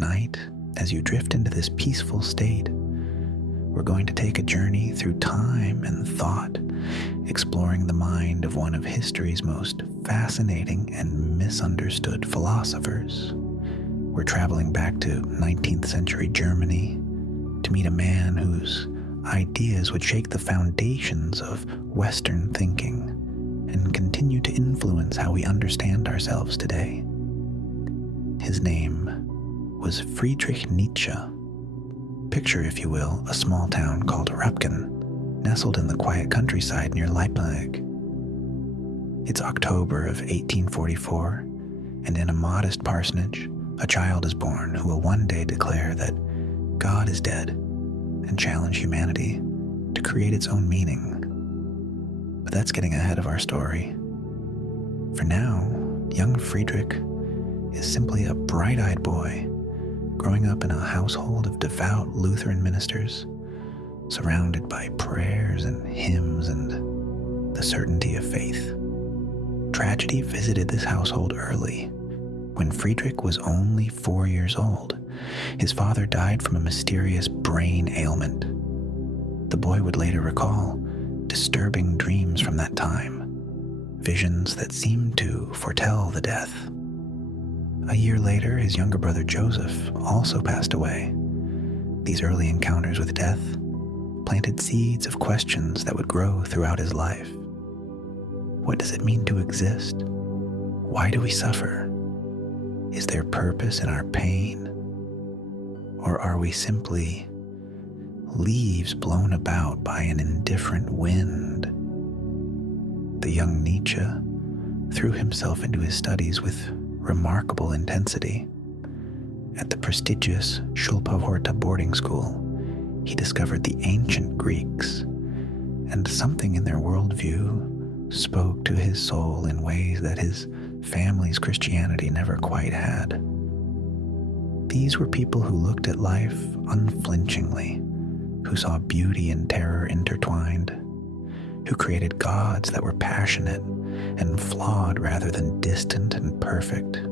tonight, as you drift into this peaceful state, we're going to take a journey through time and thought, exploring the mind of one of history's most fascinating and misunderstood philosophers. We're traveling back to 19th century Germany to meet a man whose ideas would shake the foundations of Western thinking and continue to influence how we understand ourselves today. His name was Friedrich Nietzsche. Picture, if you will, a small town called Rupken, nestled in the quiet countryside near Leipzig. It's October of 1844, and in a modest parsonage, a child is born who will one day declare that God is dead and challenge humanity to create its own meaning. But that's getting ahead of our story. For now, young Friedrich is simply a bright-eyed boy growing up in a household of devout Lutheran ministers, surrounded by prayers and hymns and the certainty of faith. Tragedy visited this household early. When Friedrich was only 4 years old, his father died from a mysterious brain ailment. The boy would later recall disturbing dreams from that time, visions that seemed to foretell the death. A year later, his younger brother Joseph also passed away. These early encounters with death planted seeds of questions that would grow throughout his life. What does it mean to exist? Why do we suffer? Is there purpose in our pain? Or are we simply leaves blown about by an indifferent wind? The young Nietzsche threw himself into his studies with remarkable intensity. At the prestigious Schulpahorta boarding school, he discovered the ancient Greeks, and something in their worldview spoke to his soul in ways that his family's Christianity never quite had. These were people who looked at life unflinchingly, who saw beauty and terror intertwined, who created gods that were passionate and flawed rather than distant and perfect.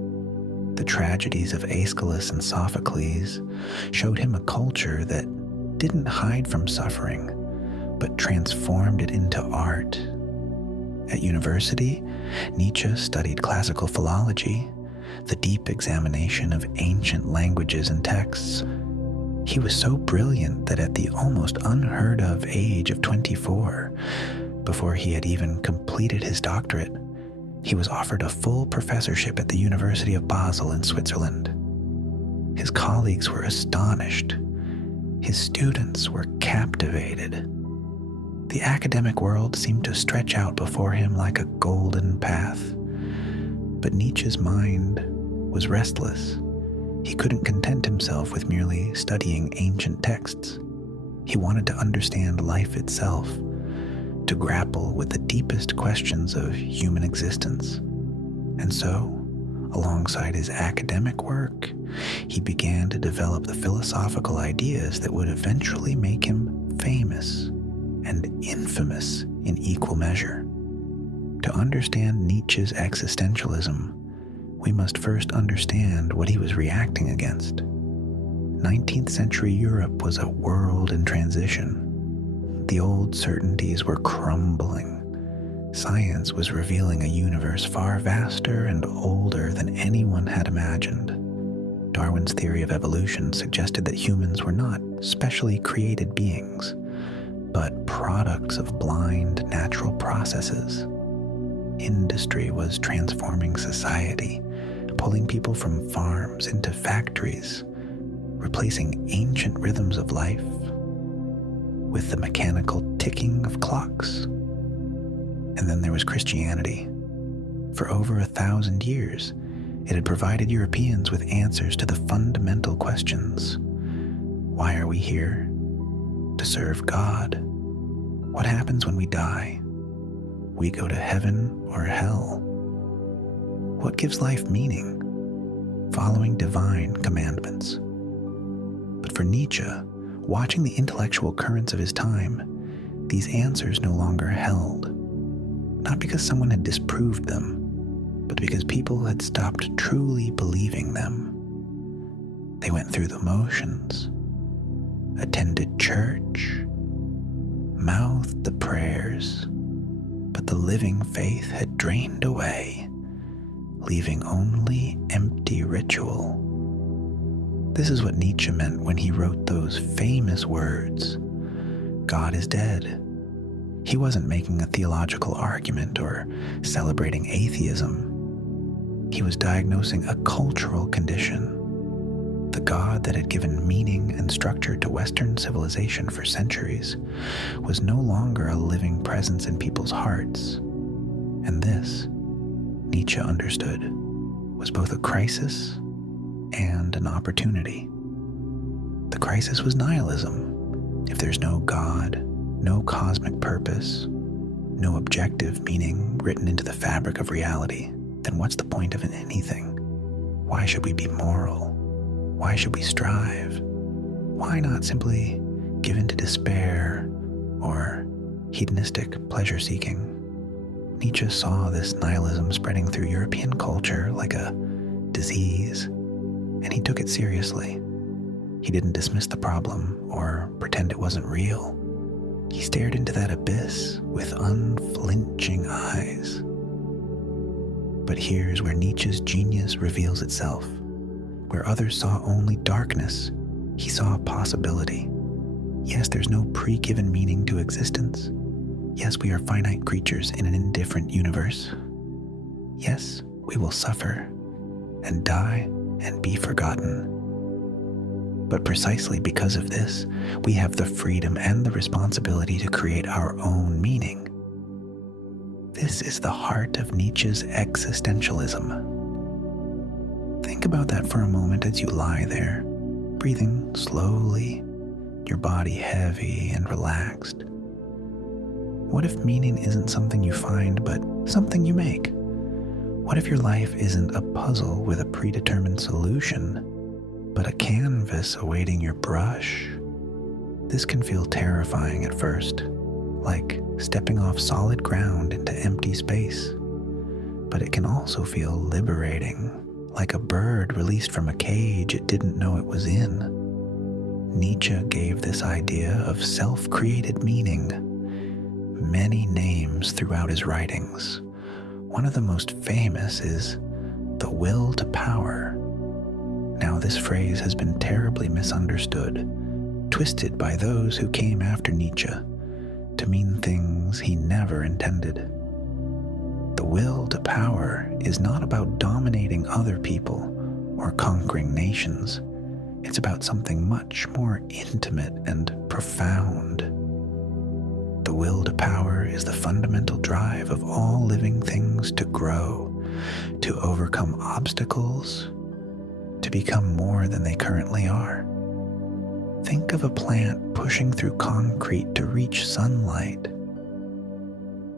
The tragedies of Aeschylus and Sophocles showed him a culture that didn't hide from suffering, but transformed it into art. At university, Nietzsche studied classical philology, the deep examination of ancient languages and texts. He was so brilliant that at the almost unheard of age of 24, before he had even completed his doctorate, he was offered a full professorship at the University of Basel in Switzerland. His colleagues were astonished. His students were captivated. The academic world seemed to stretch out before him like a golden path. But Nietzsche's mind was restless. He couldn't content himself with merely studying ancient texts. He wanted to understand life itself, to grapple with the deepest questions of human existence. And so, alongside his academic work, he began to develop the philosophical ideas that would eventually make him famous and infamous in equal measure. To understand Nietzsche's existentialism, we must first understand what he was reacting against. 19th century Europe was a world in transition. The old certainties were crumbling. Science was revealing a universe far vaster and older than anyone had imagined. Darwin's theory of evolution suggested that humans were not specially created beings, but products of blind natural processes. Industry was transforming society, pulling people from farms into factories, replacing ancient rhythms of life with the mechanical ticking of clocks. And then there was Christianity. For over 1,000 years, it had provided Europeans with answers to the fundamental questions. Why are we here? To serve God. What happens when we die? We go to heaven or hell? What gives life meaning? Following divine commandments. But for Nietzsche, watching the intellectual currents of his time, these answers no longer held. Not because someone had disproved them, but because people had stopped truly believing them. They went through the motions, attended church, mouthed the prayers, but the living faith had drained away, leaving only empty ritual. This is what Nietzsche meant when he wrote those famous words, "God is dead." He wasn't making a theological argument or celebrating atheism. He was diagnosing a cultural condition. The God that had given meaning and structure to Western civilization for centuries was no longer a living presence in people's hearts. And this, Nietzsche understood, was both a crisis and an opportunity. The crisis was nihilism. If there's no God, no cosmic purpose, no objective meaning written into the fabric of reality, then what's the point of anything? Why should we be moral? Why should we strive? Why not simply give in to despair or hedonistic pleasure-seeking? Nietzsche saw this nihilism spreading through European culture like a disease, and he took it seriously. He didn't dismiss the problem or pretend it wasn't real. He stared into that abyss with unflinching eyes. But here's where Nietzsche's genius reveals itself. Where others saw only darkness, he saw a possibility. Yes, there's no pre-given meaning to existence. Yes, we are finite creatures in an indifferent universe. Yes, we will suffer and die and be forgotten. But precisely because of this, we have the freedom and the responsibility to create our own meaning. This is the heart of Nietzsche's existentialism. Think about that for a moment as you lie there, breathing slowly, your body heavy and relaxed. What if meaning isn't something you find, but something you make? What if your life isn't a puzzle with a predetermined solution, but a canvas awaiting your brush? This can feel terrifying at first, like stepping off solid ground into empty space. But it can also feel liberating, like a bird released from a cage it didn't know it was in. Nietzsche gave this idea of self-created meaning many names throughout his writings. One of the most famous is the will to power. Now, this phrase has been terribly misunderstood, twisted by those who came after Nietzsche to mean things he never intended. The will to power is not about dominating other people or conquering nations. It's about something much more intimate and profound. The will to power is the fundamental drive of all living things to grow, to overcome obstacles, to become more than they currently are. Think of a plant pushing through concrete to reach sunlight.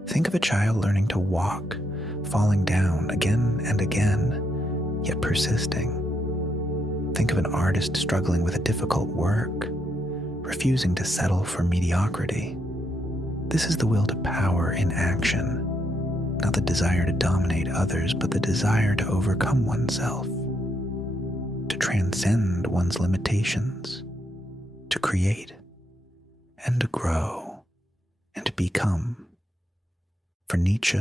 Think of a child learning to walk, falling down again and again, yet persisting. Think of an artist struggling with a difficult work, refusing to settle for mediocrity. This is the will to power in action, not the desire to dominate others, but the desire to overcome oneself, to transcend one's limitations, to create and to grow and to become. For Nietzsche,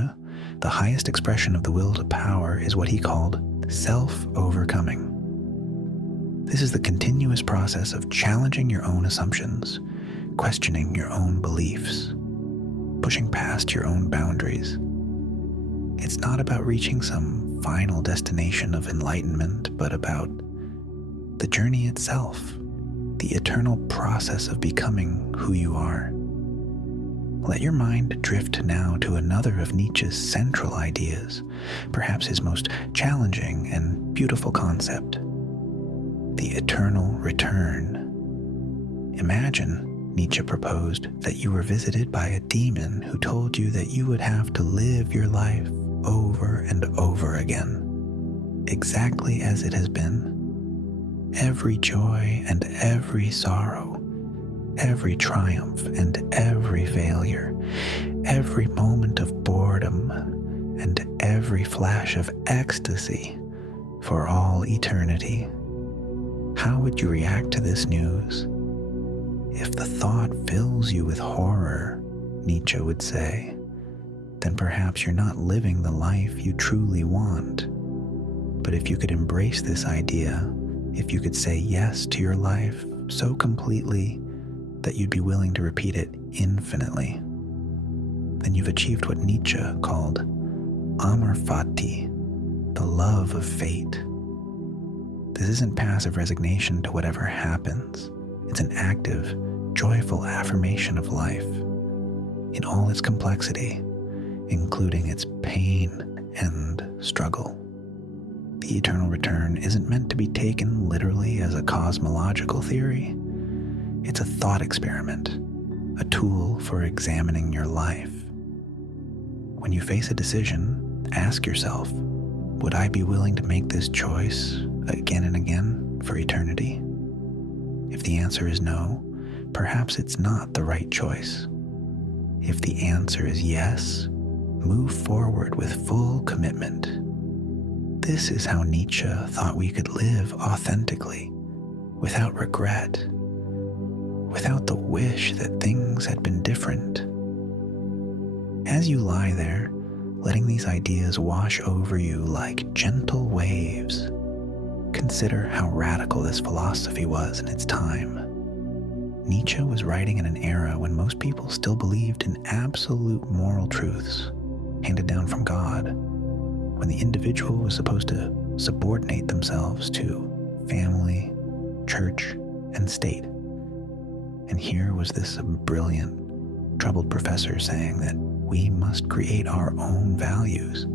the highest expression of the will to power is what he called self-overcoming. This is the continuous process of challenging your own assumptions, questioning your own beliefs, pushing past your own boundaries. It's not about reaching some final destination of enlightenment, but about the journey itself, the eternal process of becoming who you are. Let your mind drift now to another of Nietzsche's central ideas, perhaps his most challenging and beautiful concept, the eternal return. Imagine, Nietzsche proposed, that you were visited by a demon who told you that you would have to live your life over and over again, exactly as it has been. Every joy and every sorrow, every triumph and every failure, every moment of boredom and every flash of ecstasy for all eternity. How would you react to this news? If the thought fills you with horror, Nietzsche would say, then perhaps you're not living the life you truly want. But if you could embrace this idea, if you could say yes to your life so completely that you'd be willing to repeat it infinitely, then you've achieved what Nietzsche called amor fati, the love of fate. This isn't passive resignation to whatever happens. It's an active, joyful affirmation of life in all its complexity, including its pain and struggle. The eternal return isn't meant to be taken literally as a cosmological theory. It's a thought experiment, a tool for examining your life. When you face a decision, ask yourself, would I be willing to make this choice again and again for eternity? If the answer is no, perhaps it's not the right choice. If the answer is yes, move forward with full commitment. This is how Nietzsche thought we could live authentically, without regret, without the wish that things had been different. As you lie there, letting these ideas wash over you like gentle waves, consider how radical this philosophy was in its time. Nietzsche was writing in an era when most people still believed in absolute moral truths handed down from God, when the individual was supposed to subordinate themselves to family, church, and state. And here was this brilliant, troubled professor saying that we must create our own values,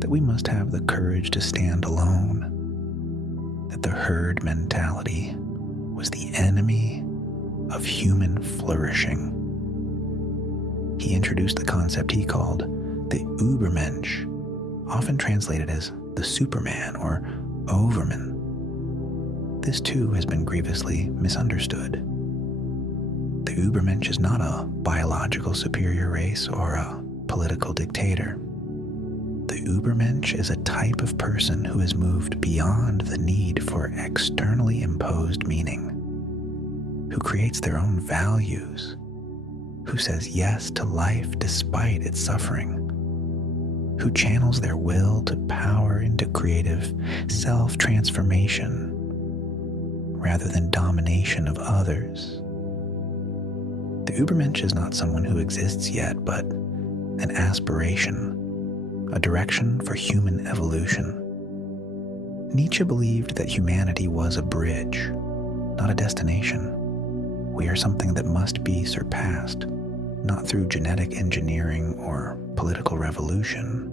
that we must have the courage to stand alone, that the herd mentality was the enemy of human flourishing. He introduced the concept he called the Übermensch, often translated as the Superman or Overman. This too has been grievously misunderstood. The Übermensch is not a biological superior race or a political dictator. The Übermensch is a type of person who has moved beyond the need for externally imposed meaning, who creates their own values, who says yes to life despite its suffering, who channels their will to power into creative self-transformation rather than domination of others. The Übermensch is not someone who exists yet, but an aspiration, a direction for human evolution. Nietzsche believed that humanity was a bridge, not a destination. We are something that must be surpassed, not through genetic engineering or political revolution,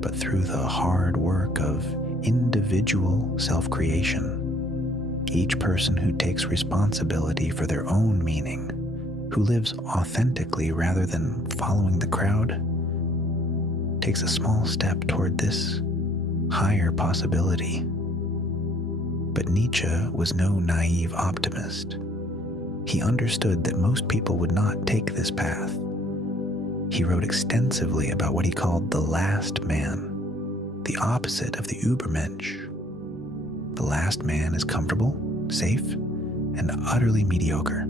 but through the hard work of individual self-creation. Each person who takes responsibility for their own meaning, who lives authentically rather than following the crowd, takes a small step toward this higher possibility. But Nietzsche was no naive optimist. He understood that most people would not take this path. He wrote extensively about what he called the last man, the opposite of the Übermensch. The last man is comfortable, safe, and utterly mediocre.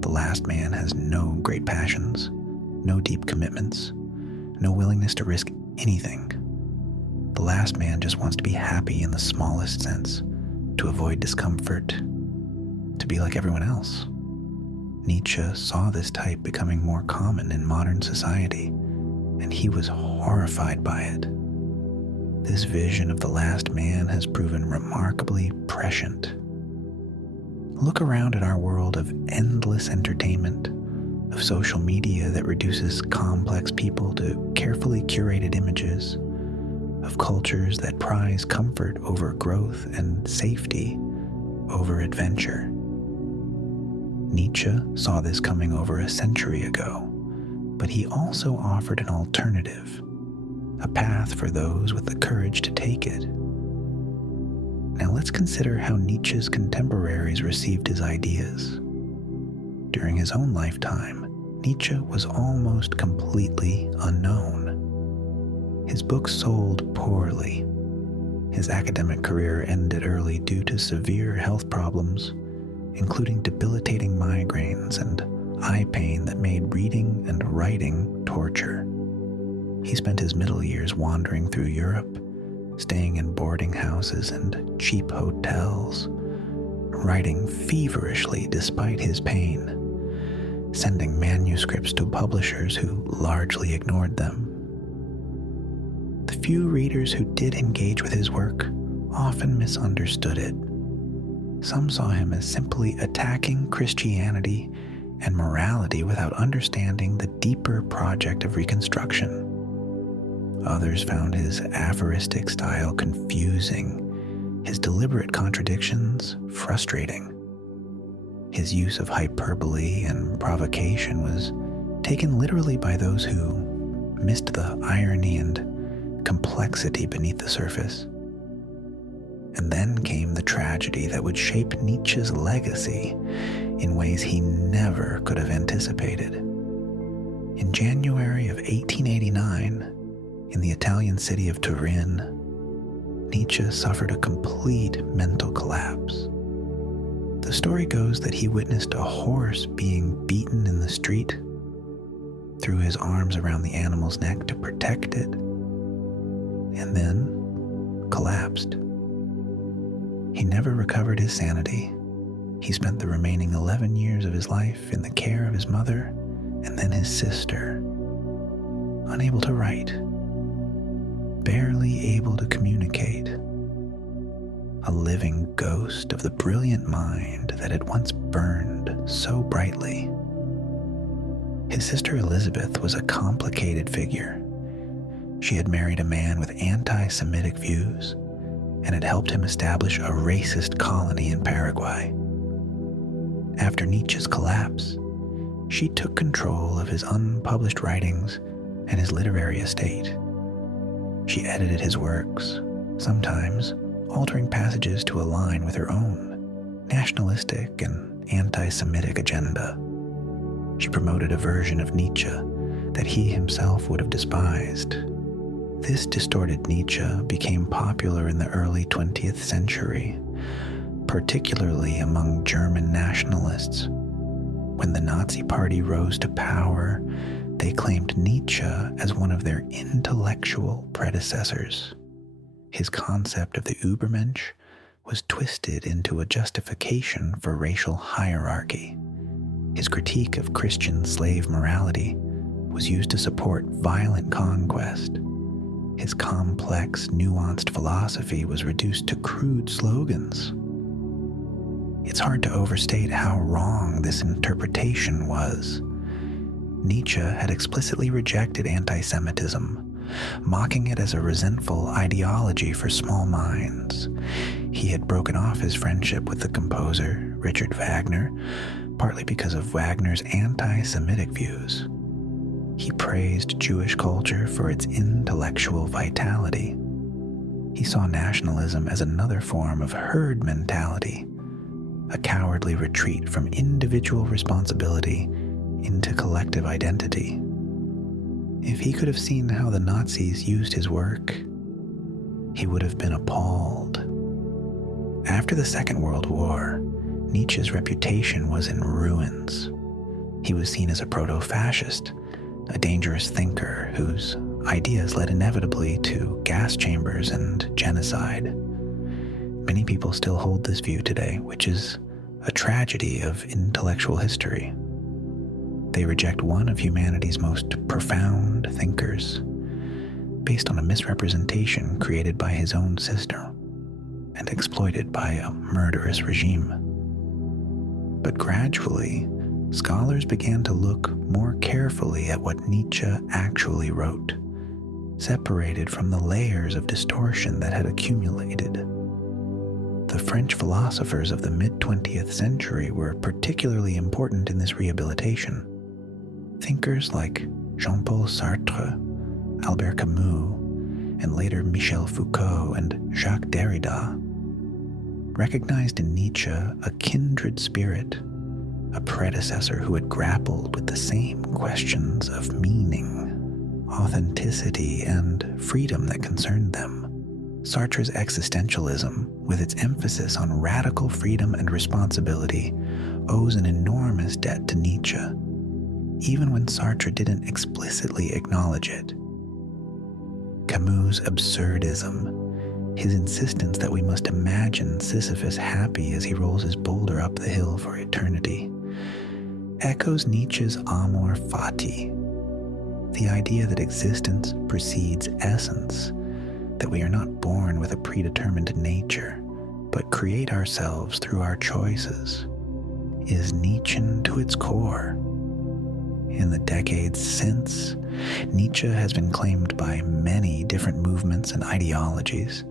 The last man has no great passions, no deep commitments, no willingness to risk anything. The last man just wants to be happy in the smallest sense, to avoid discomfort, to be like everyone else. Nietzsche saw this type becoming more common in modern society, and he was horrified by it. This vision of the last man has proven remarkably prescient. Look around at our world of endless entertainment, of social media that reduces complex people to carefully curated images, of cultures that prize comfort over growth and safety over adventure. Nietzsche saw this coming over a century ago, but he also offered an alternative, a path for those with the courage to take it. Now let's consider how Nietzsche's contemporaries received his ideas. During his own lifetime, Nietzsche was almost completely unknown. His books sold poorly. His academic career ended early due to severe health problems, including debilitating migraines and eye pain that made reading and writing torture. He spent his middle years wandering through Europe, staying in boarding houses and cheap hotels, writing feverishly despite his pain, sending manuscripts to publishers who largely ignored them. The few readers who did engage with his work often misunderstood it. Some saw him as simply attacking Christianity and morality without understanding the deeper project of reconstruction. Others found his aphoristic style confusing, his deliberate contradictions frustrating. His use of hyperbole and provocation was taken literally by those who missed the irony and complexity beneath the surface. And then came the tragedy that would shape Nietzsche's legacy in ways he never could have anticipated. In January of 1889, in the Italian city of Turin, Nietzsche suffered a complete mental collapse. The story goes that he witnessed a horse being beaten in the street, threw his arms around the animal's neck to protect it, and then collapsed. He never recovered his sanity. He spent the remaining 11 years of his life in the care of his mother and then his sister, unable to write, barely able to communicate, a living ghost of the brilliant mind that had once burned so brightly. His sister Elizabeth was a complicated figure. She had married a man with anti-Semitic views and had helped him establish a racist colony in Paraguay. After Nietzsche's collapse, she took control of his unpublished writings and his literary estate. She edited his works, sometimes altering passages to align with her own nationalistic and anti-Semitic agenda. She promoted a version of Nietzsche that he himself would have despised. This distorted Nietzsche became popular in the early 20th century, particularly among German nationalists. When the Nazi Party rose to power, they claimed Nietzsche as one of their intellectual predecessors. His concept of the Übermensch was twisted into a justification for racial hierarchy. His critique of Christian slave morality was used to support violent conquest. His complex, nuanced philosophy was reduced to crude slogans. It's hard to overstate how wrong this interpretation was. Nietzsche had explicitly rejected anti-Semitism, mocking it as a resentful ideology for small minds. He had broken off his friendship with the composer, Richard Wagner, partly because of Wagner's anti-Semitic views. He praised Jewish culture for its intellectual vitality. He saw nationalism as another form of herd mentality, a cowardly retreat from individual responsibility into collective identity. If he could have seen how the Nazis used his work, he would have been appalled. After the Second World War, Nietzsche's reputation was in ruins. He was seen as a proto-fascist, a dangerous thinker whose ideas led inevitably to gas chambers and genocide. Many people still hold this view today, which is a tragedy of intellectual history. They reject one of humanity's most profound thinkers, based on a misrepresentation created by his own sister and exploited by a murderous regime. But gradually, scholars began to look more carefully at what Nietzsche actually wrote, separated from the layers of distortion that had accumulated. The French philosophers of the mid-20th century were particularly important in this rehabilitation. Thinkers like Jean-Paul Sartre, Albert Camus, and later Michel Foucault and Jacques Derrida recognized in Nietzsche a kindred spirit, a predecessor who had grappled with the same questions of meaning, authenticity, and freedom that concerned them. Sartre's existentialism, with its emphasis on radical freedom and responsibility, owes an enormous debt to Nietzsche, even when Sartre didn't explicitly acknowledge it. Camus' absurdism, his insistence that we must imagine Sisyphus happy as he rolls his boulder up the hill for eternity, echoes Nietzsche's amor fati, the idea that existence precedes essence, that we are not born with a predetermined nature, but create ourselves through our choices, is Nietzschean to its core. In the decades since, Nietzsche has been claimed by many different movements and ideologies,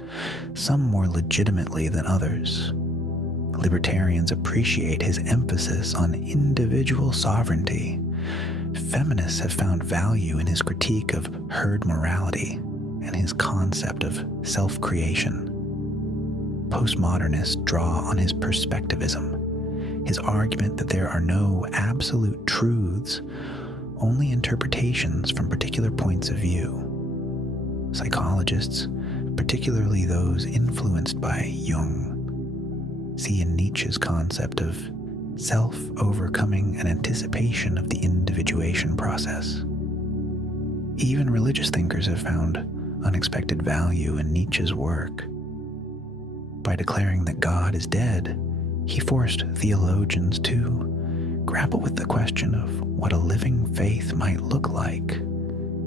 some more legitimately than others. Libertarians appreciate his emphasis on individual sovereignty. Feminists have found value in his critique of herd morality and his concept of self-creation. Postmodernists draw on his perspectivism, his argument that there are no absolute truths, only interpretations from particular points of view. Psychologists, particularly those influenced by Jung, see in Nietzsche's concept of self overcoming an anticipation of the individuation process. Even religious thinkers have found unexpected value in Nietzsche's work. By declaring that God is dead, he forced theologians to grapple with the question of what a living faith might look like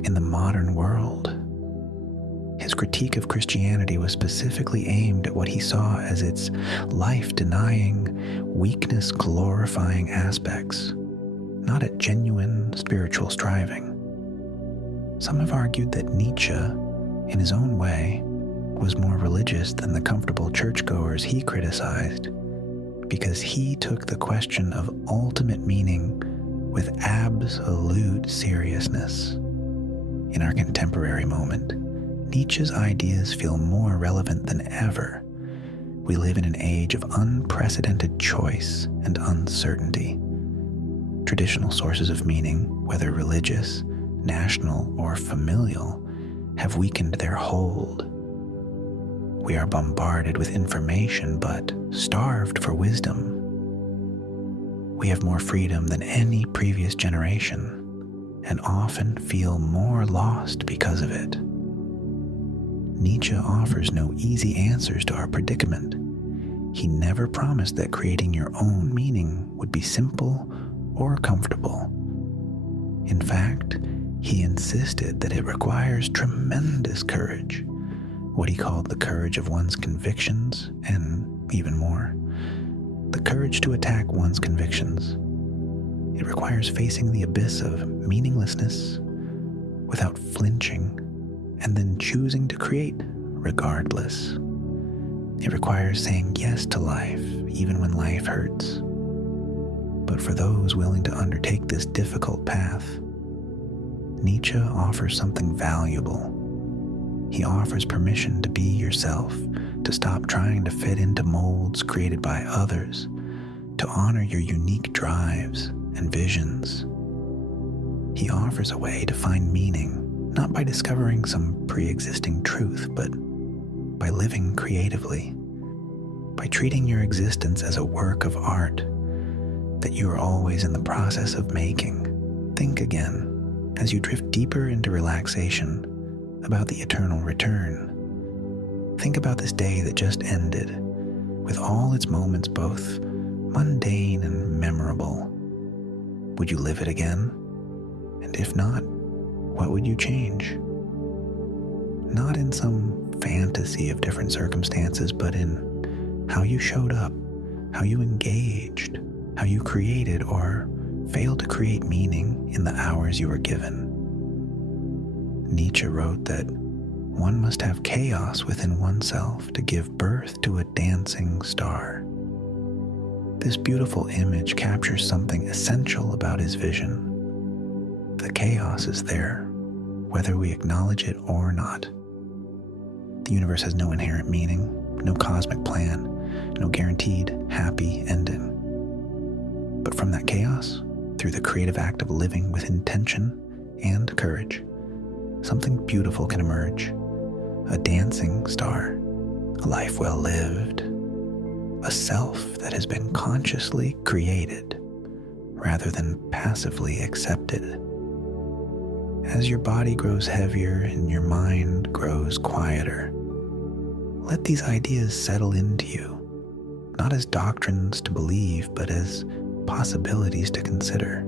in the modern world. His critique of Christianity was specifically aimed at what he saw as its life-denying, weakness-glorifying aspects, not at genuine spiritual striving. Some have argued that Nietzsche, in his own way, was more religious than the comfortable churchgoers he criticized, because he took the question of ultimate meaning with absolute seriousness. In our contemporary moment, Nietzsche's ideas feel more relevant than ever. We live in an age of unprecedented choice and uncertainty. Traditional sources of meaning, whether religious, national, or familial, have weakened their hold. We are bombarded with information, but starved for wisdom. We have more freedom than any previous generation, and often feel more lost because of it. Nietzsche offers no easy answers to our predicament. He never promised that creating your own meaning would be simple or comfortable. In fact, he insisted that it requires tremendous courage, what he called the courage of one's convictions, and even more, the courage to attack one's convictions. It requires facing the abyss of meaninglessness without flinching, and then choosing to create regardless. It requires saying yes to life, even when life hurts. But for those willing to undertake this difficult path, Nietzsche offers something valuable. He offers permission to be yourself, to stop trying to fit into molds created by others, to honor your unique drives and visions. He offers a way to find meaning, not by discovering some pre-existing truth, but by living creatively, by treating your existence as a work of art that you are always in the process of making. Think again, as you drift deeper into relaxation, about the eternal return. Think about this day that just ended, with all its moments both mundane and memorable. Would you live it again? And if not, what would you change? Not in some fantasy of different circumstances, but in how you showed up, how you engaged, how you created or failed to create meaning in the hours you were given. Nietzsche wrote that one must have chaos within oneself to give birth to a dancing star. This beautiful image captures something essential about his vision. The chaos is there, whether we acknowledge it or not. The universe has no inherent meaning, no cosmic plan, no guaranteed happy ending. But from that chaos, through the creative act of living with intention and courage, something beautiful can emerge, a dancing star, a life well lived, a self that has been consciously created rather than passively accepted. As your body grows heavier and your mind grows quieter, let these ideas settle into you, not as doctrines to believe, but as possibilities to consider.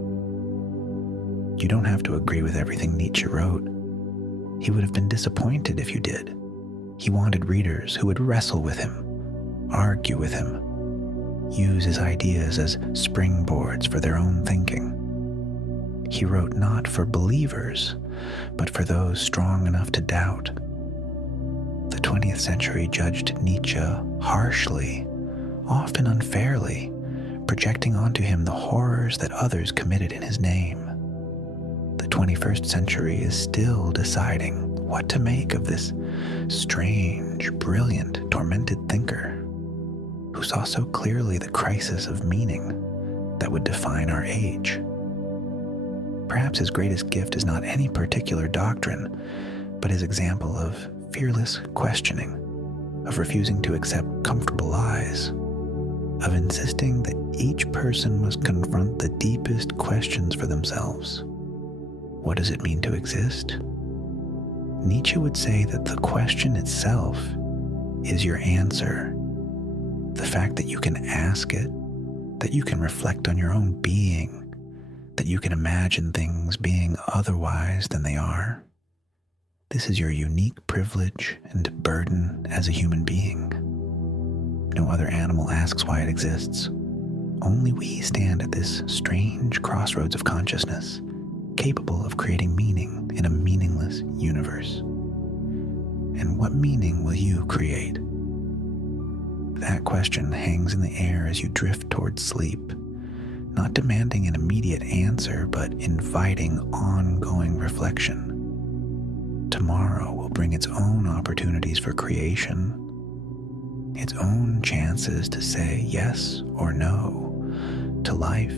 You don't have to agree with everything Nietzsche wrote. He would have been disappointed if you did. He wanted readers who would wrestle with him, argue with him, use his ideas as springboards for their own thinking. He wrote not for believers, but for those strong enough to doubt. The 20th century judged Nietzsche harshly, often unfairly, projecting onto him the horrors that others committed in his name. The 21st century is still deciding what to make of this strange, brilliant, tormented thinker who saw so clearly the crisis of meaning that would define our age. Perhaps his greatest gift is not any particular doctrine, but his example of fearless questioning, of refusing to accept comfortable lies, of insisting that each person must confront the deepest questions for themselves. What does it mean to exist? Nietzsche would say that the question itself is your answer. The fact that you can ask it, that you can reflect on your own being, that you can imagine things being otherwise than they are. This is your unique privilege and burden as a human being. No other animal asks why it exists. Only we stand at this strange crossroads of consciousness, capable of creating meaning in a meaningless universe. And what meaning will you create? That question hangs in the air as you drift towards sleep, not demanding an immediate answer, but inviting ongoing reflection. Tomorrow will bring its own opportunities for creation, its own chances to say yes or no to life,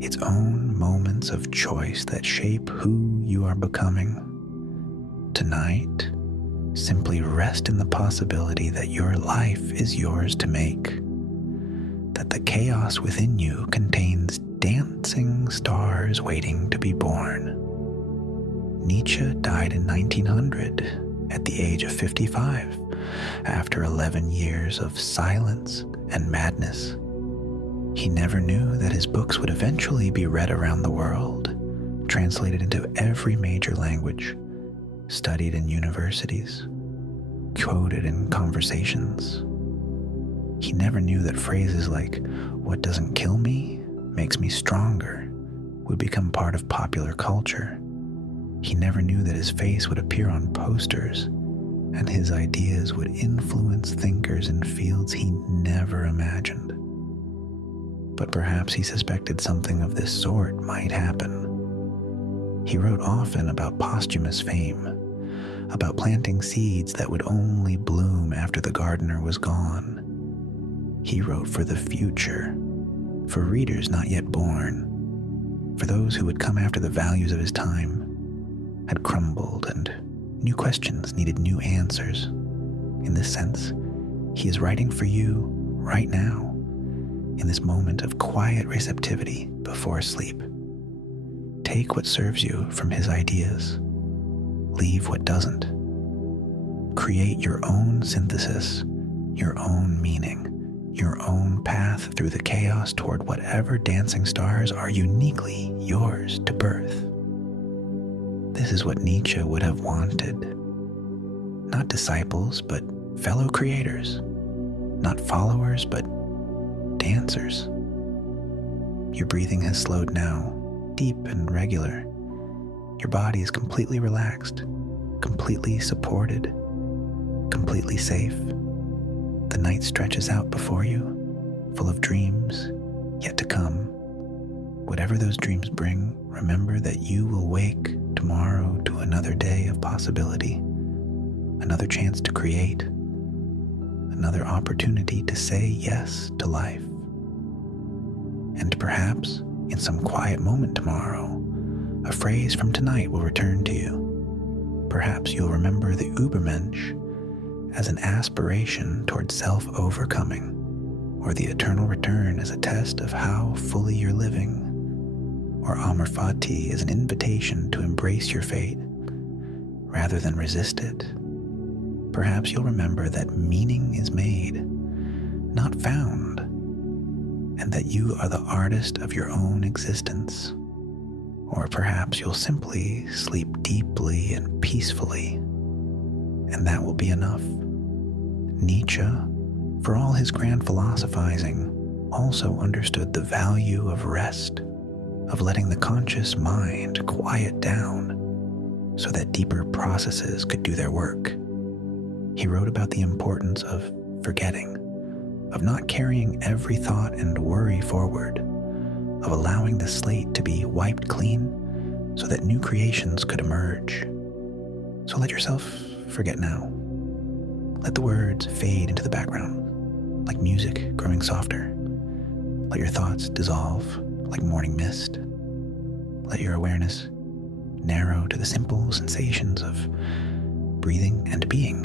its own moments of choice that shape who you are becoming. Tonight, simply rest in the possibility that your life is yours to make, that the chaos within you contains dancing stars waiting to be born. Nietzsche died in 1900 at the age of 55, after 11 years of silence and madness. He never knew that his books would eventually be read around the world, translated into every major language, studied in universities, quoted in conversations. He never knew that phrases like, "What doesn't kill me makes me stronger," would become part of popular culture. He never knew that his face would appear on posters and his ideas would influence thinkers in fields he never imagined. But perhaps he suspected something of this sort might happen. He wrote often about posthumous fame, about planting seeds that would only bloom after the gardener was gone. He wrote for the future, for readers not yet born, for those who would come after the values of his time had crumbled and new questions needed new answers. In this sense, he is writing for you right now, in this moment of quiet receptivity before sleep. Take what serves you from his ideas. Leave what doesn't. Create your own synthesis, your own meaning, your own path through the chaos toward whatever dancing stars are uniquely yours to birth. This is what Nietzsche would have wanted. Not disciples, but fellow creators. Not followers, but dancers. Your breathing has slowed now, deep and regular. Your body is completely relaxed, completely supported, completely safe. The night stretches out before you, full of dreams yet to come. Whatever those dreams bring, remember that you will wake tomorrow to another day of possibility, another chance to create, another opportunity to say yes to life. And perhaps, in some quiet moment tomorrow, a phrase from tonight will return to you. Perhaps you'll remember the Übermensch as an aspiration toward self-overcoming, or the eternal return as a test of how fully you're living, or Amor Fati as an invitation to embrace your fate rather than resist it. Perhaps you'll remember that meaning is made, not found, and that you are the artist of your own existence. Or perhaps you'll simply sleep deeply and peacefully, and that will be enough. Nietzsche, for all his grand philosophizing, also understood the value of rest, of letting the conscious mind quiet down so that deeper processes could do their work. He wrote about the importance of forgetting, of not carrying every thought and worry forward, of allowing the slate to be wiped clean so that new creations could emerge. So let yourself forget now. Let the words fade into the background, like music growing softer. Let your thoughts dissolve like morning mist. Let your awareness narrow to the simple sensations of breathing and being.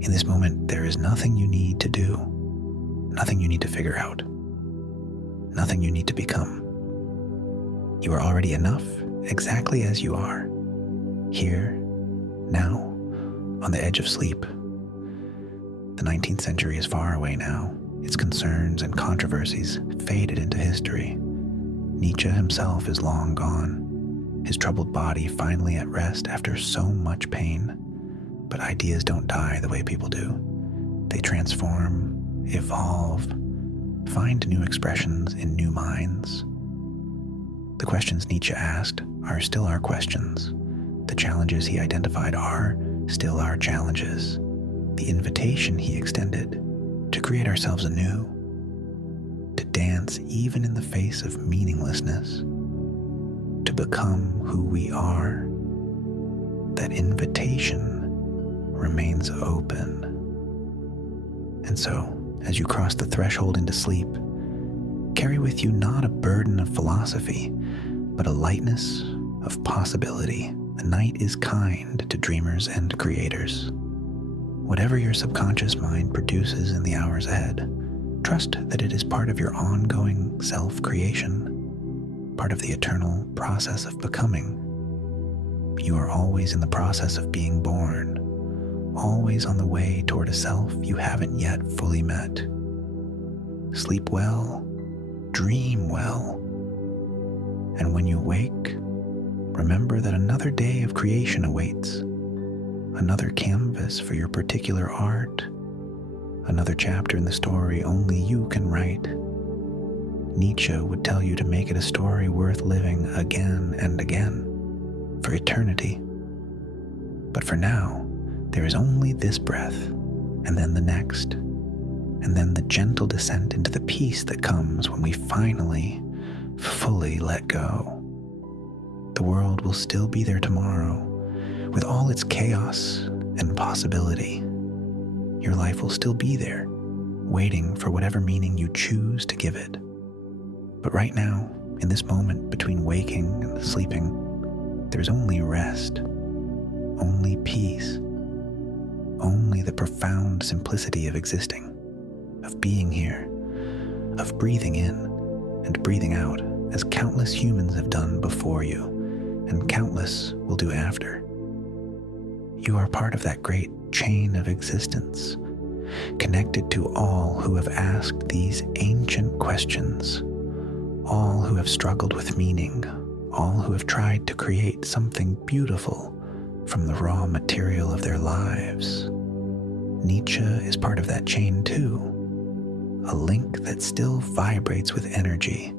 In this moment, there is nothing you need to do, nothing you need to figure out, nothing you need to become. You are already enough exactly as you are, here, now, on the edge of sleep. The 19th century is far away now. Its concerns and controversies faded into history. Nietzsche himself is long gone, his troubled body finally at rest after so much pain. But ideas don't die the way people do. They transform, evolve, find new expressions in new minds. The questions Nietzsche asked are still our questions. The challenges he identified are still our challenges. The invitation he extended to create ourselves anew, to dance even in the face of meaninglessness, to become who we are. That invitation remains open. And so, as you cross the threshold into sleep, carry with you not a burden of philosophy, but a lightness of possibility. The night is kind to dreamers and creators. Whatever your subconscious mind produces in the hours ahead, trust that it is part of your ongoing self-creation, part of the eternal process of becoming. You are always in the process of being born, always on the way toward a self you haven't yet fully met. Sleep well, dream well, and when you wake, remember that another day of creation awaits, another canvas for your particular art, another chapter in the story only you can write. Nietzsche would tell you to make it a story worth living again and again, for eternity. But for now, there is only this breath, and then the next, and then the gentle descent into the peace that comes when we finally, fully let go. The world will still be there tomorrow, with all its chaos and possibility. Your life will still be there, waiting for whatever meaning you choose to give it. But right now, in this moment between waking and sleeping, there's only rest, only peace, only the profound simplicity of existing, of being here, of breathing in and breathing out as countless humans have done before you, and countless will do after. You are part of that great chain of existence, connected to all who have asked these ancient questions, all who have struggled with meaning, all who have tried to create something beautiful from the raw material of their lives. Nietzsche is part of that chain too, a link that still vibrates with energy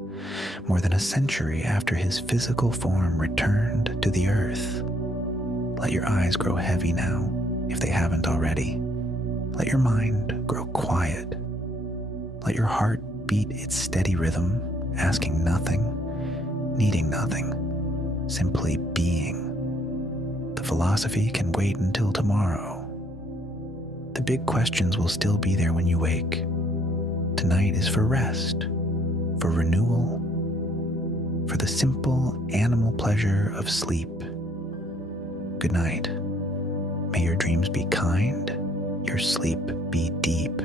more than a century after his physical form returned to the earth. Let your eyes grow heavy now, if they haven't already. Let your mind grow quiet. Let your heart beat its steady rhythm, asking nothing, needing nothing, simply being. The philosophy can wait until tomorrow. The big questions will still be there when you wake. Tonight is for rest, for renewal, for the simple animal pleasure of sleep. good night. May your dreams be kind, your sleep be deep,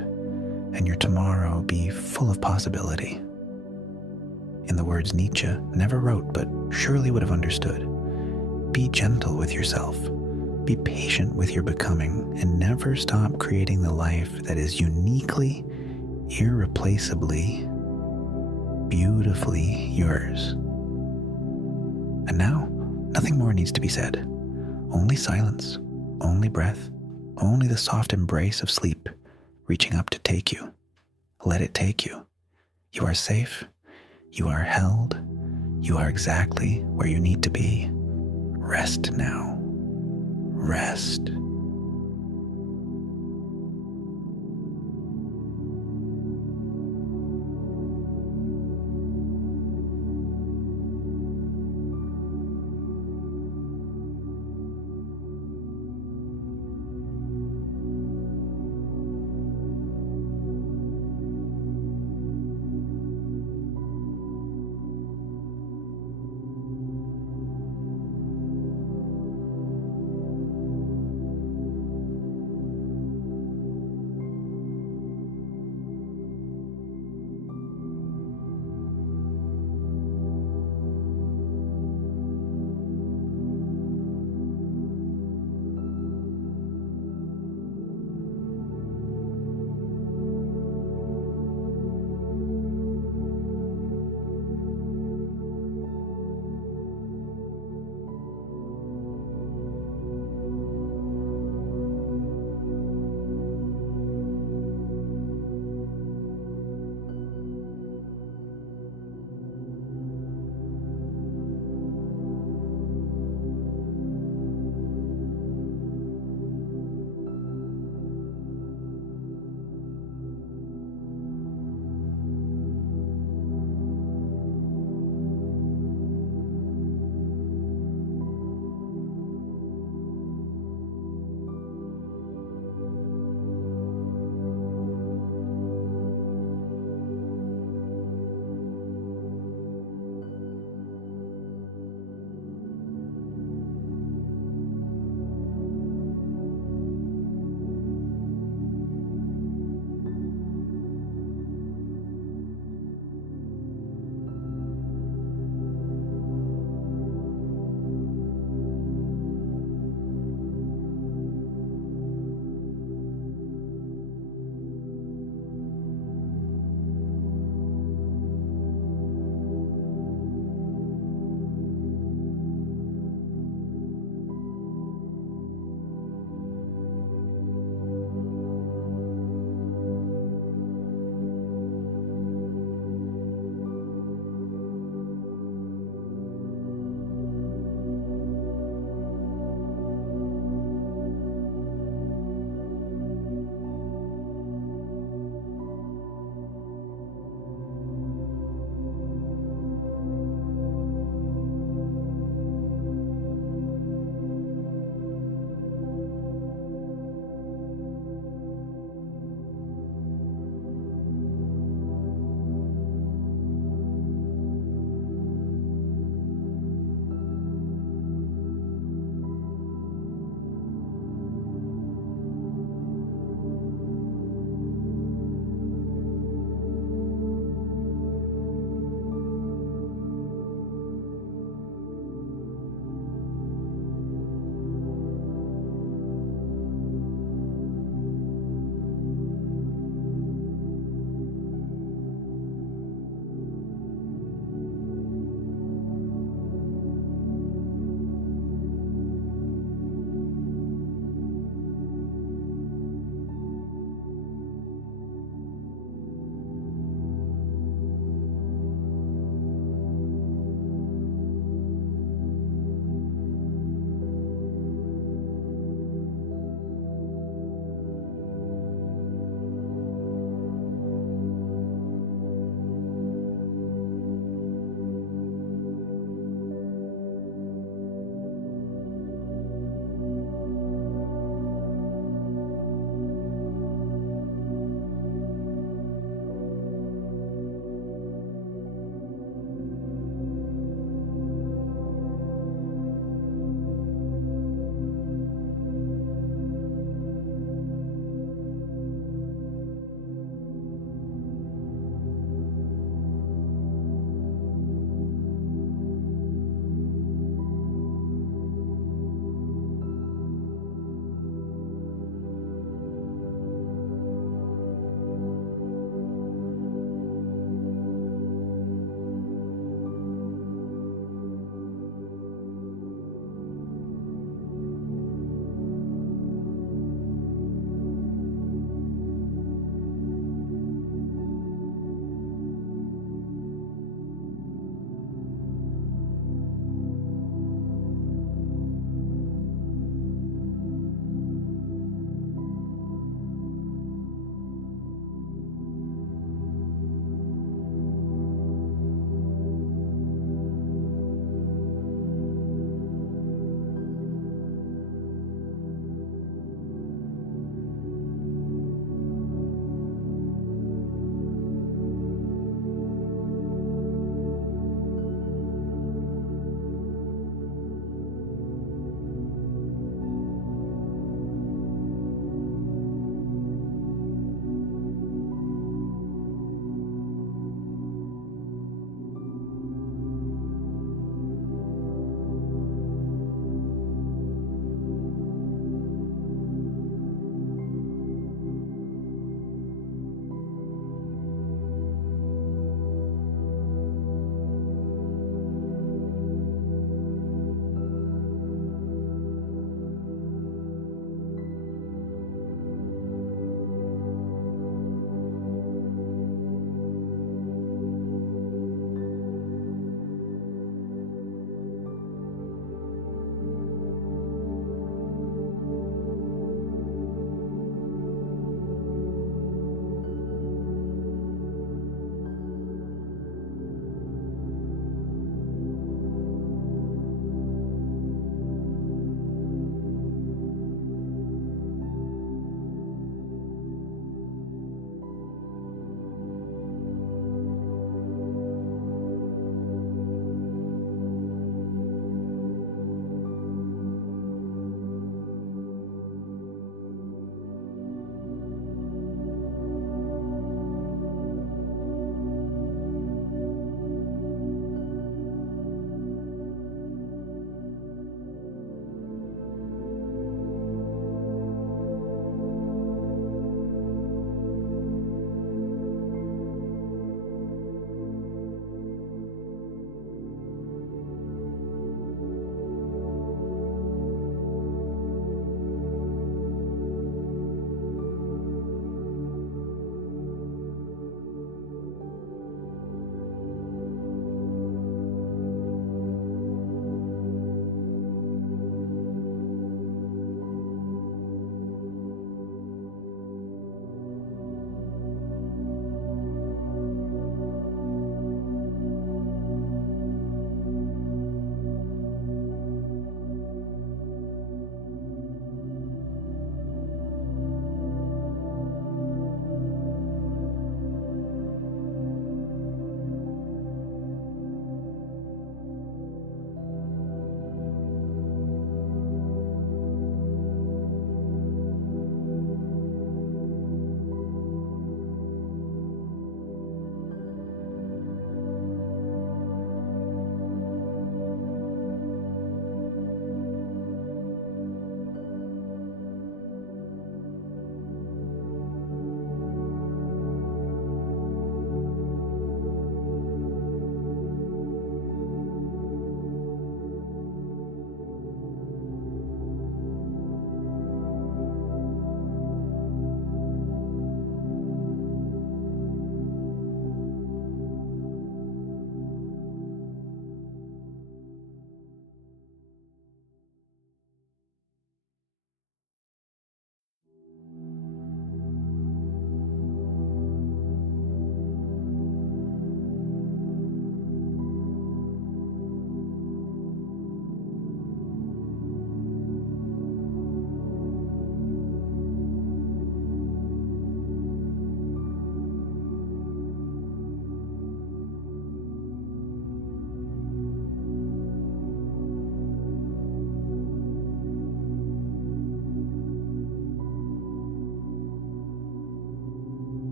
and your tomorrow be full of possibility. In the words Nietzsche never wrote but surely would have understood, be gentle with yourself, be patient with your becoming, and never stop creating the life that is uniquely, irreplaceably, beautifully yours. And now, nothing more needs to be said. Only silence, only breath, only the soft embrace of sleep reaching up to take you. Let it take you. You are safe. You are held. You are exactly where you need to be. Rest now. Rest.